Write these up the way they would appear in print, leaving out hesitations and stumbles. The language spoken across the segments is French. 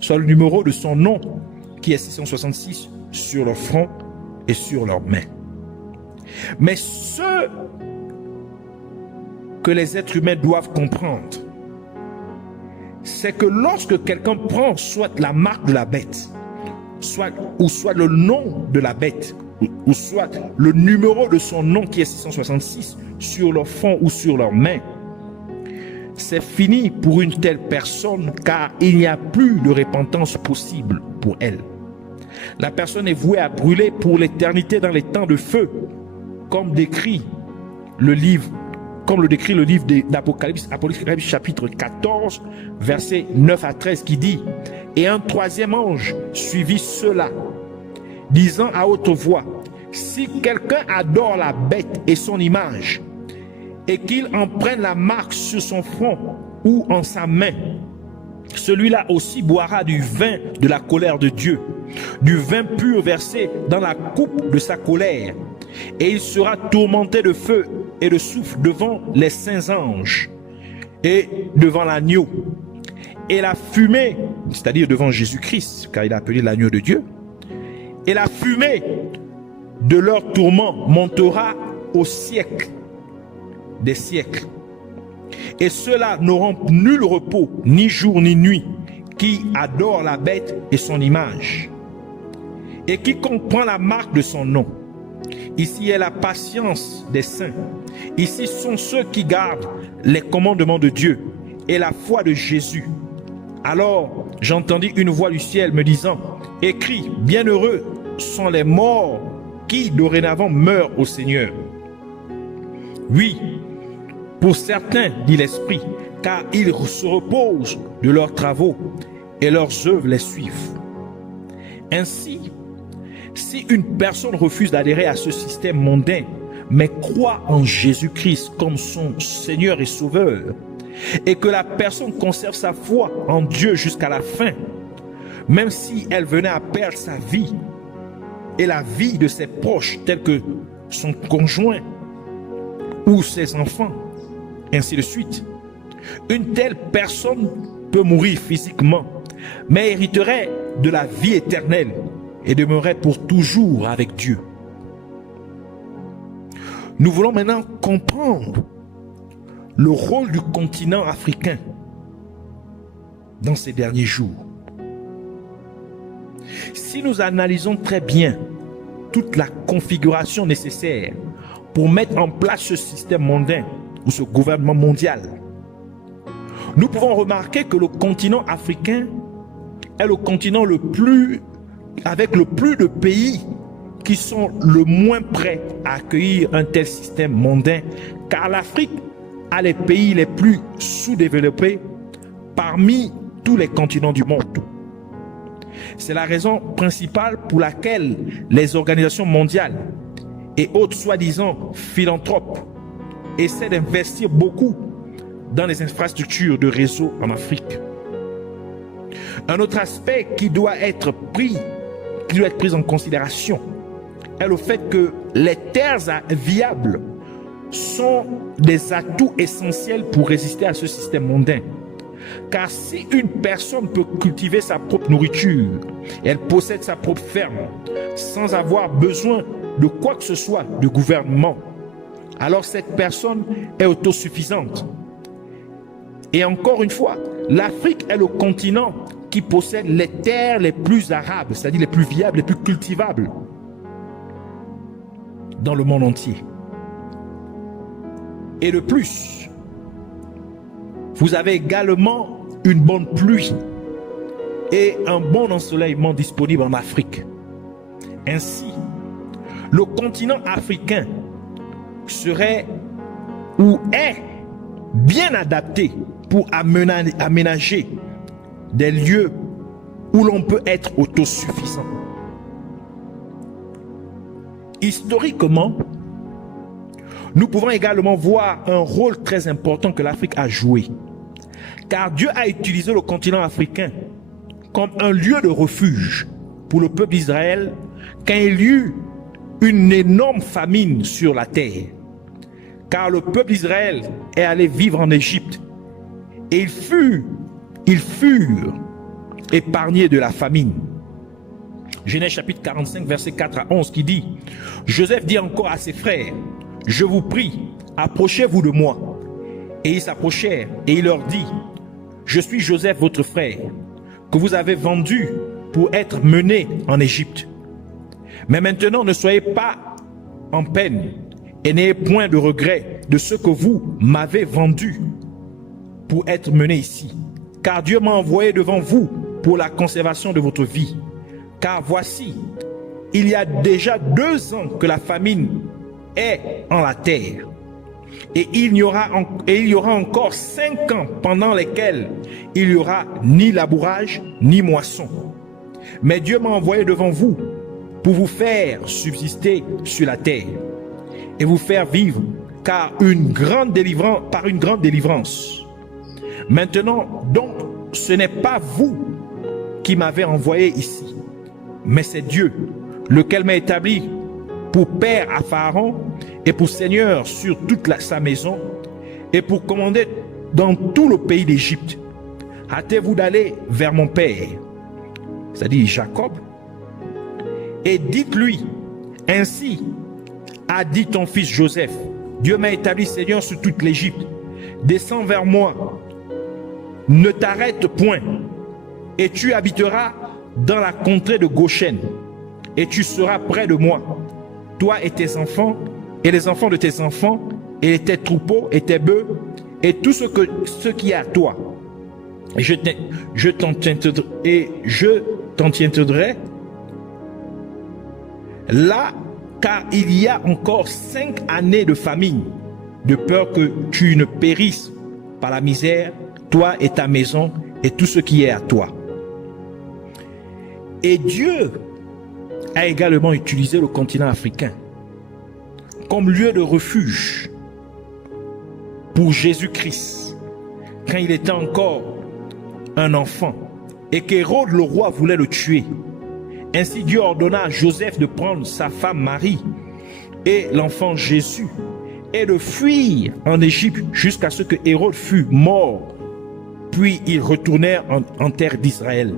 soit le numéro de son nom, qui est 666, sur leur front et sur leurs mains. Mais ce que les êtres humains doivent comprendre, c'est que lorsque quelqu'un prend soit la marque de la bête, soit le nom de la bête, ou soit le numéro de son nom qui est 666 sur leur front ou sur leurs mains, c'est fini pour une telle personne, car il n'y a plus de repentance possible pour elle. La personne est vouée à brûler pour l'éternité dans les temps de feu, comme le décrit le livre d'Apocalypse, Apocalypse chapitre 14, versets 9 à 13, qui dit: Et un troisième ange suivit ceux-là, disant à haute voix: Si quelqu'un adore la bête et son image, et qu'il en prenne la marque sur son front ou en sa main, celui-là aussi boira du vin de la colère de Dieu, du vin pur versé dans la coupe de sa colère, et il sera tourmenté de feu et de soufre devant les saints anges et devant l'agneau. Et la fumée, c'est-à-dire devant Jésus-Christ, car il est appelé l'agneau de Dieu, et la fumée de leur tourment montera au siècle des siècles. Et ceux-là n'auront nul repos, ni jour ni nuit, qui adorent la bête et son image, et qui comprend la marque de son nom. Ici est la patience des saints. Ici sont ceux qui gardent les commandements de Dieu et la foi de Jésus. Alors j'entendis une voix du ciel me disant: Écris, bienheureux sont les morts qui dorénavant meurent au Seigneur. Oui, pour certains, dit l'Esprit, car ils se reposent de leurs travaux et leurs œuvres les suivent. Ainsi, si une personne refuse d'adhérer à ce système mondain, mais croit en Jésus-Christ comme son Seigneur et Sauveur, et que la personne conserve sa foi en Dieu jusqu'à la fin, même si elle venait à perdre sa vie et la vie de ses proches, tels que son conjoint ou ses enfants, ainsi de suite, une telle personne peut mourir physiquement, mais hériterait de la vie éternelle et demeurerait pour toujours avec Dieu. Nous voulons maintenant comprendre le rôle du continent africain dans ces derniers jours. Si nous analysons très bien toute la configuration nécessaire pour mettre en place ce système mondain ou ce gouvernement mondial, nous pouvons remarquer que le continent africain est le continent avec le plus de pays qui sont le moins prêts à accueillir un tel système mondain, car l'Afrique a les pays les plus sous-développés parmi tous les continents du monde. C'est la raison principale pour laquelle les organisations mondiales et autres soi-disant philanthropes essaient d'investir beaucoup dans les infrastructures de réseau en Afrique. Un autre aspect qui doit être pris en considération est le fait que les terres viables sont des atouts essentiels pour résister à ce système mondain. Car si une personne peut cultiver sa propre nourriture, elle possède sa propre ferme, sans avoir besoin de quoi que ce soit du gouvernement, alors cette personne est autosuffisante. Et encore une fois, l'Afrique est le continent qui possède les terres les plus arables, c'est-à-dire les plus viables, les plus cultivables dans le monde entier. Et de plus, vous avez également une bonne pluie et un bon ensoleillement disponible en Afrique. Ainsi, le continent africain serait ou est bien adapté pour aménager des lieux où l'on peut être autosuffisant. Historiquement, nous pouvons également voir un rôle très important que l'Afrique a joué. Car Dieu a utilisé le continent africain comme un lieu de refuge pour le peuple d'Israël quand il y eut une énorme famine sur la terre. Car le peuple d'Israël est allé vivre en Égypte et ils furent épargnés de la famine. Genèse chapitre 45, verset 4 à 11 qui dit, Joseph dit encore à ses frères, je vous prie, approchez-vous de moi. Et ils s'approchèrent et il leur dit, je suis Joseph votre frère, que vous avez vendu pour être mené en Égypte. Mais maintenant ne soyez pas en peine et n'ayez point de regret de ce que vous m'avez vendu pour être mené ici. Car Dieu m'a envoyé devant vous pour la conservation de votre vie. Car voici, il y a déjà 2 ans que la famine est en la terre. Et il y aura encore 5 ans pendant lesquels il n'y aura ni labourage ni moisson. Mais Dieu m'a envoyé devant vous pour vous faire subsister sur la terre et vous faire vivre par une grande délivrance. Maintenant, donc, ce n'est pas vous qui m'avez envoyé ici, mais c'est Dieu, lequel m'a établi pour père à Pharaon et pour seigneur sur toute sa maison et pour commander dans tout le pays d'Égypte. Hâtez-vous d'aller vers mon père, c'est-à-dire Jacob, et dites-lui, ainsi a dit ton fils Joseph, Dieu m'a établi seigneur sur toute l'Égypte. Descends vers moi, ne t'arrête point, et tu habiteras dans la contrée de Goshen, et tu seras près de moi, toi et tes enfants, et les enfants de tes enfants, et tes troupeaux, et tes bœufs, et tout ce qui est à toi. Et je t'en tiendrai là, car il y a encore 5 années de famine, de peur que tu ne périsses par la misère, toi et ta maison, et tout ce qui est à toi. Et Dieu a également utilisé le continent africain comme lieu de refuge pour Jésus-Christ quand il était encore un enfant et qu'Hérode le roi voulait le tuer. Ainsi Dieu ordonna à Joseph de prendre sa femme Marie et l'enfant Jésus et de fuir en Égypte jusqu'à ce que Hérode fût mort. Puis ils retournèrent en terre d'Israël.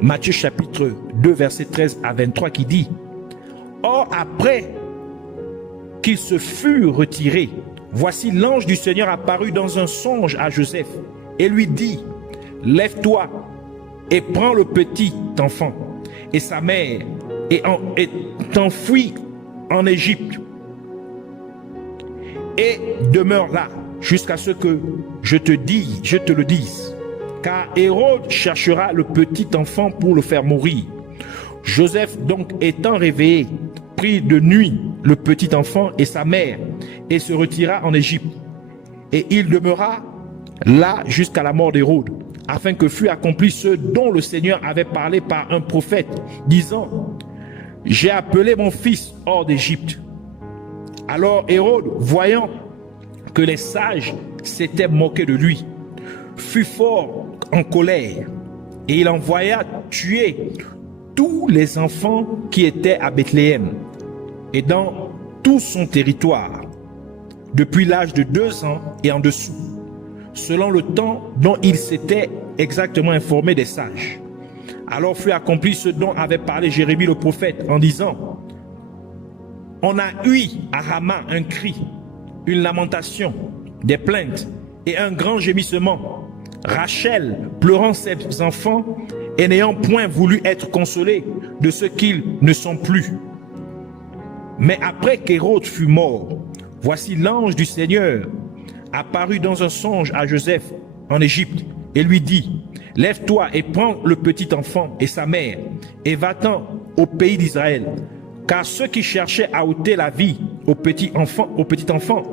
Matthieu chapitre 2 verset 13 à 23 qui dit, or après qu'il se fut retiré, voici l'ange du Seigneur apparut dans un songe à Joseph et lui dit, lève-toi et prends le petit enfant et sa mère et t'enfuis en Égypte et demeure là jusqu'à ce que je te le dise, car Hérode cherchera le petit enfant pour le faire mourir. Joseph donc étant réveillé, prit de nuit le petit enfant et sa mère et se retira en Égypte. Et il demeura là jusqu'à la mort d'Hérode, afin que fût accompli ce dont le Seigneur avait parlé par un prophète, disant, j'ai appelé mon fils hors d'Égypte. Alors Hérode, voyant que les sages s'étaient moqués de lui, fut fort en colère, et il envoya tuer tous les enfants qui étaient à Bethléem et dans tout son territoire, depuis l'âge de 2 ans et en dessous, selon le temps dont il s'était exactement informé des sages. Alors fut accompli ce dont avait parlé Jérémie le prophète en disant, on a eu à Rama un cri, une lamentation, des plaintes et un grand gémissement. Rachel pleurant ses enfants et n'ayant point voulu être consolée de ce qu'ils ne sont plus. Mais après qu'Hérode fut mort, voici l'ange du Seigneur apparut dans un songe à Joseph en Égypte et lui dit, lève-toi et prends le petit enfant et sa mère et va-t'en au pays d'Israël, car ceux qui cherchaient à ôter la vie au petit enfant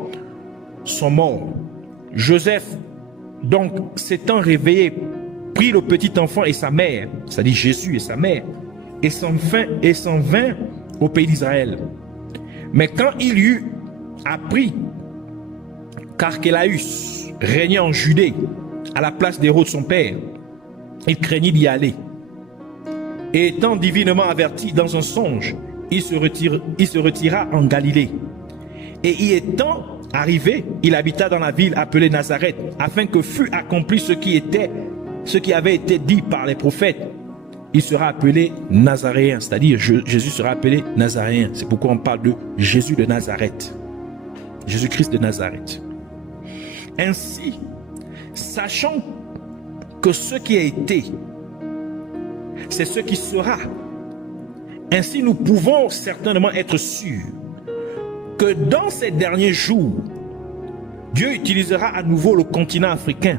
sont morts. Joseph donc s'étant réveillé, prit le petit enfant et sa mère, c'est-à-dire Jésus et sa mère, et s'en vint au pays d'Israël. Mais quand il eut appris qu'Archélaüs régnait en Judée à la place d'Hérode son père, il craignit d'y aller. Et étant divinement averti dans un songe, il se retira en Galilée. Et y étant arrivé, il habita dans la ville appelée Nazareth, afin que fût accompli ce qui était ce qui avait été dit par les prophètes, il sera appelé Nazaréen, c'est-à-dire Jésus sera appelé Nazaréen. C'est pourquoi on parle de Jésus de Nazareth, Jésus-Christ de Nazareth. Ainsi, sachant que ce qui a été, c'est ce qui sera, ainsi nous pouvons certainement être sûrs que dans ces derniers jours, Dieu utilisera à nouveau le continent africain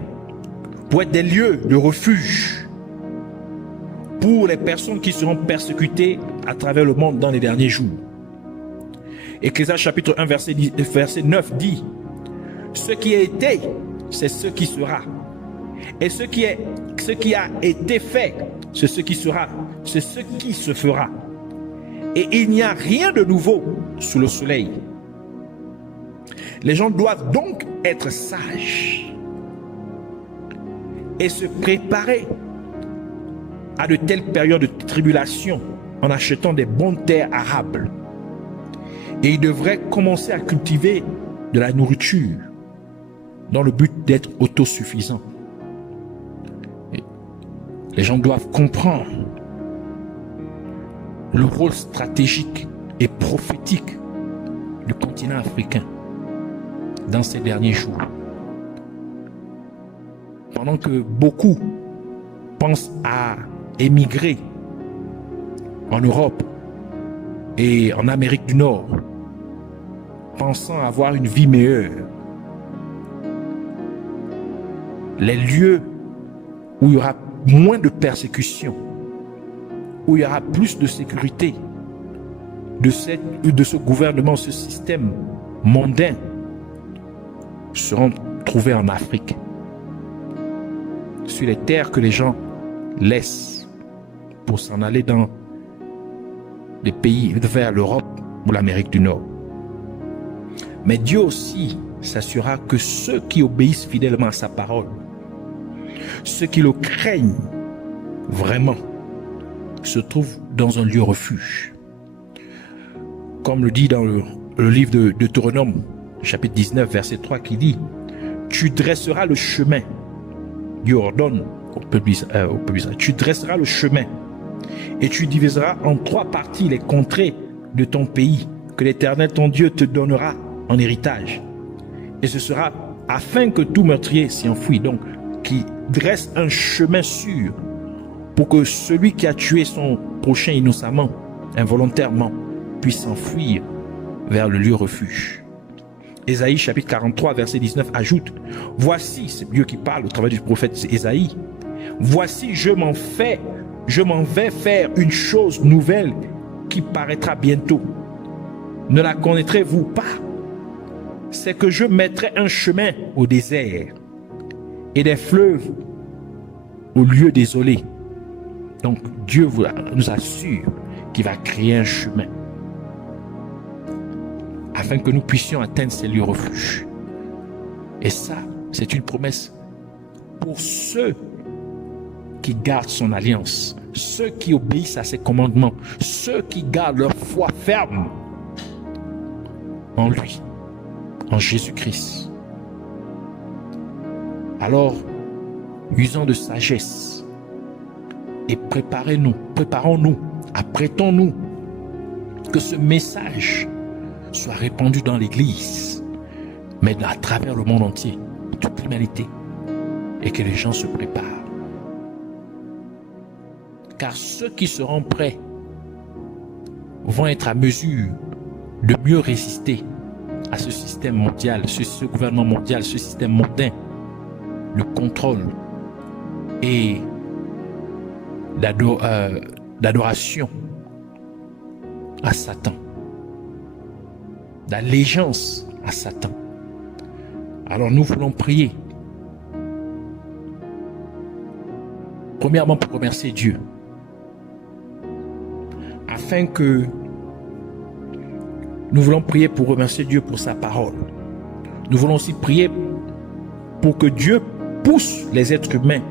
pour être des lieux de refuge pour les personnes qui seront persécutées à travers le monde dans les derniers jours. Ecclésiaste chapitre 1 verset 9 dit: ce qui a été, c'est ce qui sera. Et ce qui a été fait, c'est ce qui sera, c'est ce qui se fera. Et il n'y a rien de nouveau sous le soleil. Les gens doivent donc être sages et se préparer à de telles périodes de tribulation en achetant des bonnes terres arables. Et ils devraient commencer à cultiver de la nourriture dans le but d'être autosuffisants. Les gens doivent comprendre le rôle stratégique et prophétique du continent africain dans ces derniers jours. Pendant que beaucoup pensent à émigrer en Europe et en Amérique du Nord, pensant avoir une vie meilleure, les lieux où il y aura moins de persécution, où il y aura plus de sécurité de ce gouvernement, ce système mondain, seront trouvés en Afrique, sur les terres que les gens laissent pour s'en aller dans les pays vers l'Europe ou l'Amérique du Nord. Mais Dieu aussi s'assurera que ceux qui obéissent fidèlement à sa parole, ceux qui le craignent vraiment, se trouvent dans un lieu refuge. Comme le dit dans le livre de Deutéronome, chapitre 19, verset 3, qui dit: tu dresseras le chemin. Dieu ordonne au peuple Israël, tu dresseras le chemin et tu diviseras en 3 parties les contrées de ton pays que l'Éternel ton Dieu te donnera en héritage. Et ce sera afin que tout meurtrier s'y enfuit. Donc, qui dresse un chemin sûr pour que celui qui a tué son prochain innocemment, involontairement, puisse s'enfuir vers le lieu refuge. Ésaïe chapitre 43 verset 19 ajoute: voici, c'est Dieu qui parle au travers du prophète Ésaïe, voici je m'en vais faire une chose nouvelle qui paraîtra bientôt. Ne la connaîtrez-vous pas? C'est que je mettrai un chemin au désert et des fleuves au lieu désolé. Donc Dieu nous assure qu'il va créer un chemin afin que nous puissions atteindre ces lieux refuges. Et ça, c'est une promesse pour ceux qui gardent son alliance, ceux qui obéissent à ses commandements, ceux qui gardent leur foi ferme en lui, en Jésus-Christ. Alors, usons de sagesse et préparons-nous, apprêtons-nous que ce message soit répandu dans l'Église, mais à travers le monde entier, toute l'humanité, et que les gens se préparent. Car ceux qui seront prêts vont être à mesure de mieux résister à ce système mondial, ce gouvernement mondial, ce système mondain, le contrôle et d'adoration à Satan, d'allégeance à Satan. Alors nous voulons prier. Premièrement, pour remercier Dieu, afin que nous voulons prier pour remercier Dieu pour sa parole. Nous voulons aussi prier pour que Dieu pousse les êtres humains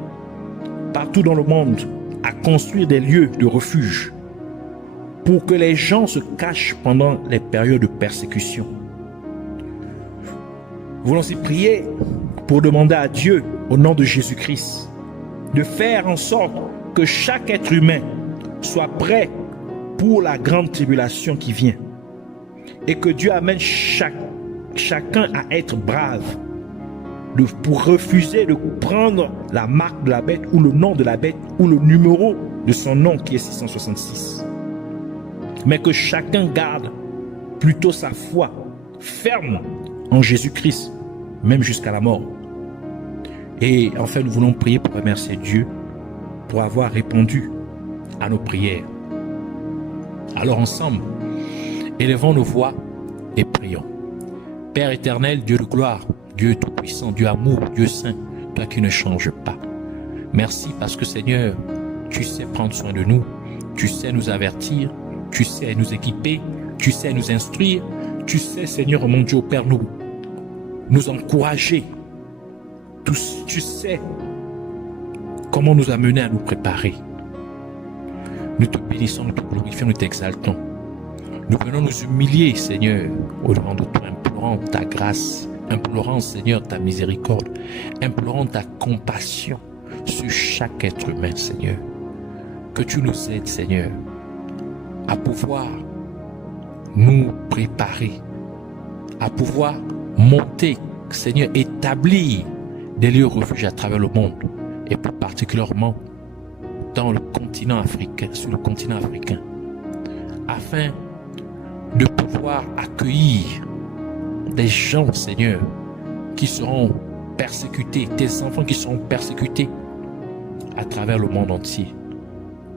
partout dans le monde à construire des lieux de refuge pour que les gens se cachent pendant les périodes de persécution. Nous voulons aussi prier pour demander à Dieu, au nom de Jésus-Christ, de faire en sorte que chaque être humain soit prêt pour la grande tribulation qui vient. Et que Dieu amène chacun à être brave, pour refuser de prendre la marque de la bête ou le nom de la bête ou le numéro de son nom qui est 666. Mais que chacun garde plutôt sa foi ferme en Jésus-Christ, même jusqu'à la mort. Et enfin, nous voulons prier pour remercier Dieu pour avoir répondu à nos prières. Alors ensemble, élevons nos voix et prions. Père éternel, Dieu de gloire, Dieu tout-puissant, Dieu amour, Dieu saint, toi qui ne changes pas. Merci parce que Seigneur, tu sais prendre soin de nous, tu sais nous avertir, tu sais nous équiper, tu sais nous instruire, tu sais Seigneur mon Dieu, Père, nous encourager. Tu sais comment nous amener à nous préparer. Nous te bénissons, nous te glorifions, nous t'exaltons. Nous venons nous humilier, Seigneur, au-devant de toi, implorant ta grâce, implorant, Seigneur, ta miséricorde, implorant ta compassion sur chaque être humain, Seigneur. Que tu nous aides, Seigneur, à pouvoir nous préparer, à pouvoir monter, Seigneur, établir des lieux refuges à travers le monde, et plus particulièrement dans le continent africain, sur le continent africain, afin de pouvoir accueillir des gens, Seigneur, qui seront persécutés, tes enfants qui seront persécutés à travers le monde entier,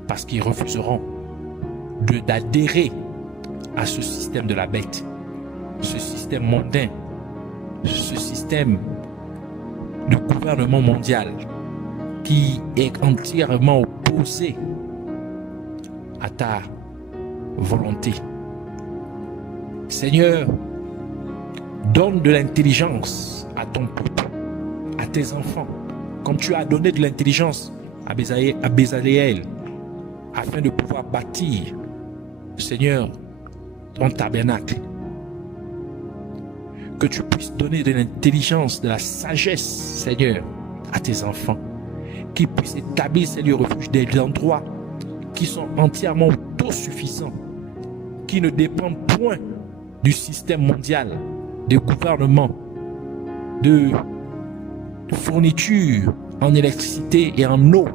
parce qu'ils refuseront d'adhérer à ce système de la bête, ce système mondain, ce système de gouvernement mondial qui est entièrement opposé à ta volonté. Seigneur, donne de l'intelligence à ton peuple, à tes enfants, comme tu as donné de l'intelligence à Bézaleel, afin de pouvoir bâtir, Seigneur, ton tabernacle. Que tu puisses donner de l'intelligence, de la sagesse, Seigneur, à tes enfants, qui puissent établir ces lieux refuges, des endroits qui sont entièrement autosuffisants, qui ne dépendent point du système mondial, des gouvernements, de fourniture en électricité et en eau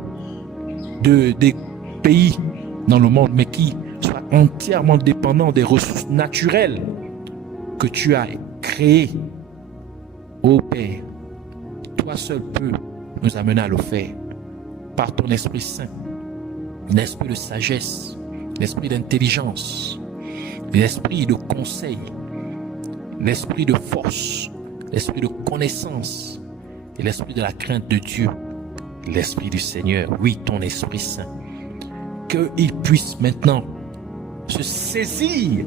des pays dans le monde, mais qui soient entièrement dépendants des ressources naturelles que tu as créées. Ô Père, toi seul peux nous amener à le faire par ton Esprit Saint, l'esprit de sagesse, l'esprit d'intelligence, l'esprit de conseil, l'esprit de force, l'esprit de connaissance et l'esprit de la crainte de Dieu, l'esprit du Seigneur, oui, ton Esprit Saint, qu'il puisse maintenant se saisir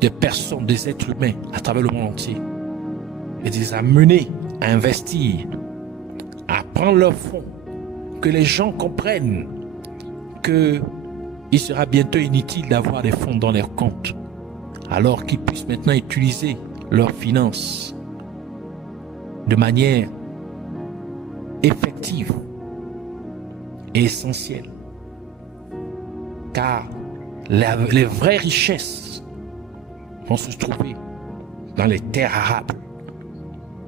des personnes, des êtres humains à travers le monde entier et les amener à investir, à prendre leurs fonds, que les gens comprennent qu'il sera bientôt inutile d'avoir des fonds dans leurs comptes, alors qu'ils puissent maintenant utiliser leurs finances de manière effective et essentielle. Car les vraies richesses vont se trouver dans les terres arabes.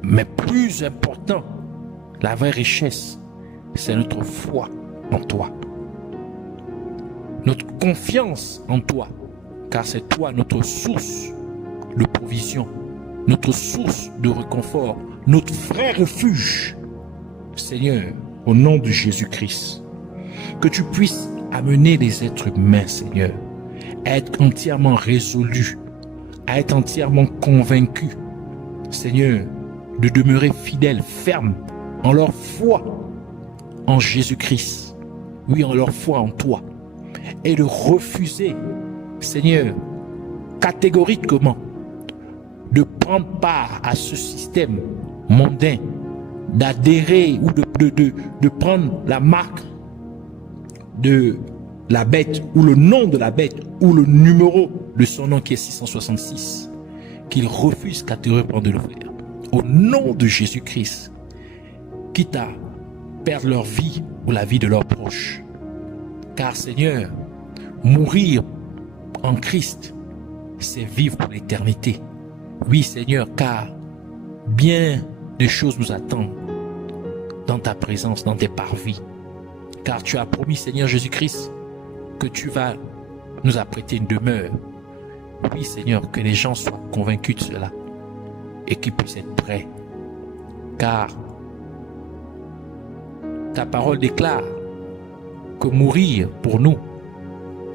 Mais plus important, la vraie richesse, c'est notre foi en toi. Notre confiance en toi, car c'est toi notre source de provision, notre source de réconfort, notre vrai refuge. Seigneur, au nom de Jésus-Christ, que tu puisses amener les êtres humains, Seigneur, à être entièrement résolus, à être entièrement convaincus, Seigneur, de demeurer fidèles, fermes en leur foi en Jésus-Christ, oui, en leur foi en toi, et de refuser, Seigneur, catégoriquement, de prendre part à ce système mondain, d'adhérer ou de prendre la marque de la bête ou le nom de la bête ou le numéro de son nom qui est 666, qu'il refuse catégoriquement de le faire. Au nom de Jésus-Christ, quitte à perdre leur vie ou la vie de leurs proches. Car Seigneur, mourir en Christ, c'est vivre pour l'éternité. Oui Seigneur, car bien des choses nous attendent dans ta présence, dans tes parvis. Car tu as promis Seigneur Jésus-Christ que tu vas nous apprêter une demeure. Oui Seigneur, que les gens soient convaincus de cela et qu'ils puissent être prêts. Car ta parole déclare que mourir pour nous,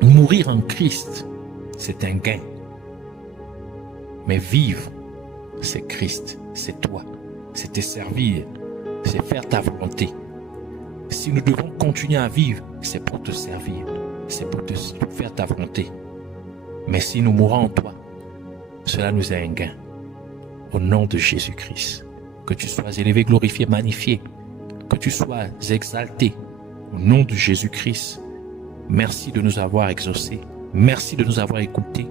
mourir en Christ, c'est un gain. Mais vivre, c'est Christ, c'est toi, c'est te servir, c'est faire ta volonté. Si nous devons continuer à vivre, c'est pour te servir, c'est pour faire ta volonté. Mais si nous mourons en toi, cela nous est un gain. Au nom de Jésus-Christ, que tu sois élevé, glorifié, magnifié, que tu sois exalté. Au nom de Jésus-Christ, merci de nous avoir exaucés, merci de nous avoir écoutés,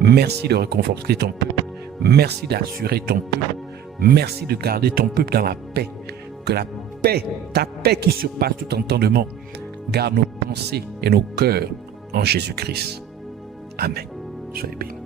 merci de réconforter ton peuple, merci d'assurer ton peuple, merci de garder ton peuple dans la paix. Que la paix, ta paix qui surpasse tout entendement, garde nos pensées et nos cœurs en Jésus-Christ. Amen. Soyez bénis.